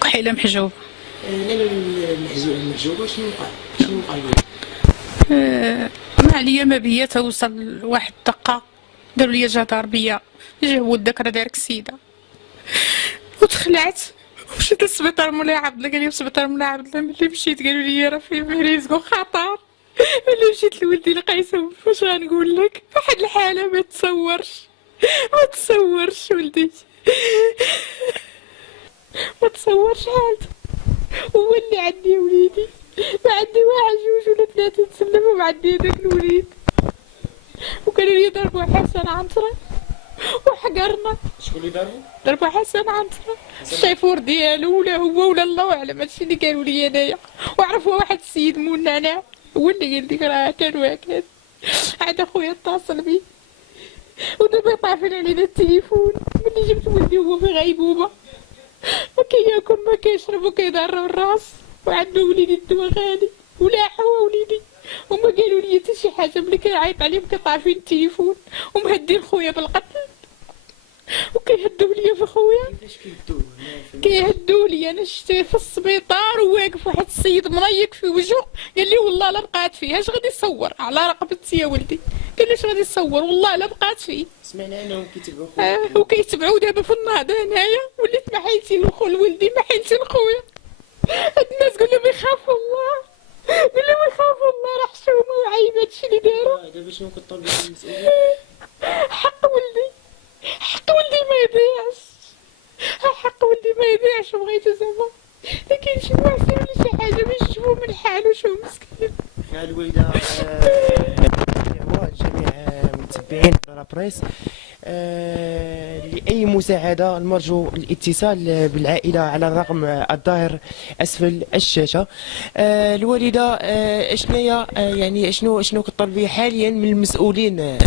كحيلة محجوبة. لالا المحجوبه شنو وقع لها؟ ما عليا ما بيا توصل واحد الدقة داروا لي جدار بيا، جا ولدك راه دارك السيدة وتخلعت ومشيت للسبيطار مولاي عبد الله. قال لي السبيطار مولاي عبد الله ملي مشيت قالوا لي راه فيه ريزكو خطر. ملي مشيت لولدي لقيته واش غنقول لك واحد الحالة ما تصورش ولدي ما تصورش حالته. هو اللي عندي وليدي، ما عندي واحد جوج ولا ثلاثة تسلموا ما عندي هذاك الوليد. وكانوا لي ضربوا حسن عنترة وحقرنا. شكون اللي ضربوا حسن عنترة الشيفور ديالو ولا هو ولا الله اعلم. هادشي اللي قالوا لي انايا. وعرفوا واحد السيد مول النعناع هو اللي قال لي راه كانوا هكذا. عاد اخويا اتصل بي ودابا طافين علينا التليفون. ملي جبت ولدي هو في غيبوبة، ما كياكل ما كيشرب وكيضرب الراس، وعنده وليدي الدواء غالي ولا حوا وليدي. وما قالوا لي حتى شي حاجه. ملي كنعيط عليهم كيطافين التليفون ومهدين خويا بالقتل وكيهدوا ليا في خويا. كيفاش كيدوه؟ كيهدوا لي. انا شفتيه في السبيطار وواقف واحد السيد منيق في وجهه قال لي والله لا بقات فيه. اش غادي يصور على رقبتي يا ولدي؟ قال لي اش غادي يصور؟ والله لا بقات فيه. سمعنا انهم كيتبعوا خويا. وكيتبعوا دابا في النهضه هنايا. وليت ما حيلتي لولدي ما حيلتي لخويا. هاد الناس قول لهم يخافوا الله، قول لهم يخافوا الله، راه حشومه وعيب هادشي اللي داروا. دابا شنو كطالبوا من المسؤولين؟ حق ولدي ما يضيعش، حق ولدي ما يضيعش. بغيتو زعما لا كاين شي واحد ولا شي حاجه باش تشوفوا من حالو شو مسكين. الوالده هو الجميع متبعين لا بريس. لأي مساعدة المرجو الاتصال بالعائلة على الرقم الظاهر أسفل الشاشة. الوالدة شناهي يعني شنو كطلبي حاليا من المسؤولين؟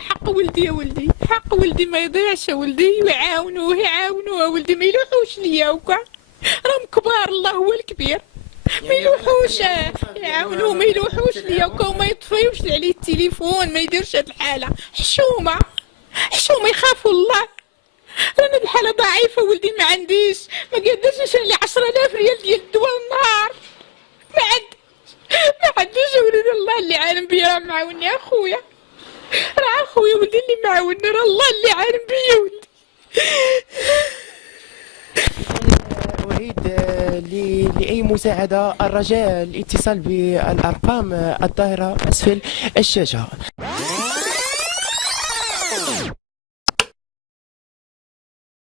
حق ولدي يا ولدي، حق ولدي ما يضيعش يا ولدي. ويعاونوه يا ولدي، ما يلوحوش ليا وكاع. راهم كبار، الله هو الكبير. ما يلوحوش يعاونوه، ما يلوحوش ليا وكا، وما يطفيوش عليه التليفون، ما يديرش هاد الحالة. حشومة يخافوا الله. رانا الحالة ضعيفة ولدي، ما عنديش، ما قدرش نشري لي 10,000 ريال ديال الدواء النهار. ما عنديش ولدي. الله اللي عالم بيا راه معاوني اخويا. راه اخويا ولدي اللي معاوني، راه الله اللي عالم بيا ولدي. أريد لأي مساعدة الرجاء الاتصال بالأرقام الظاهرة أسفل الشاشة.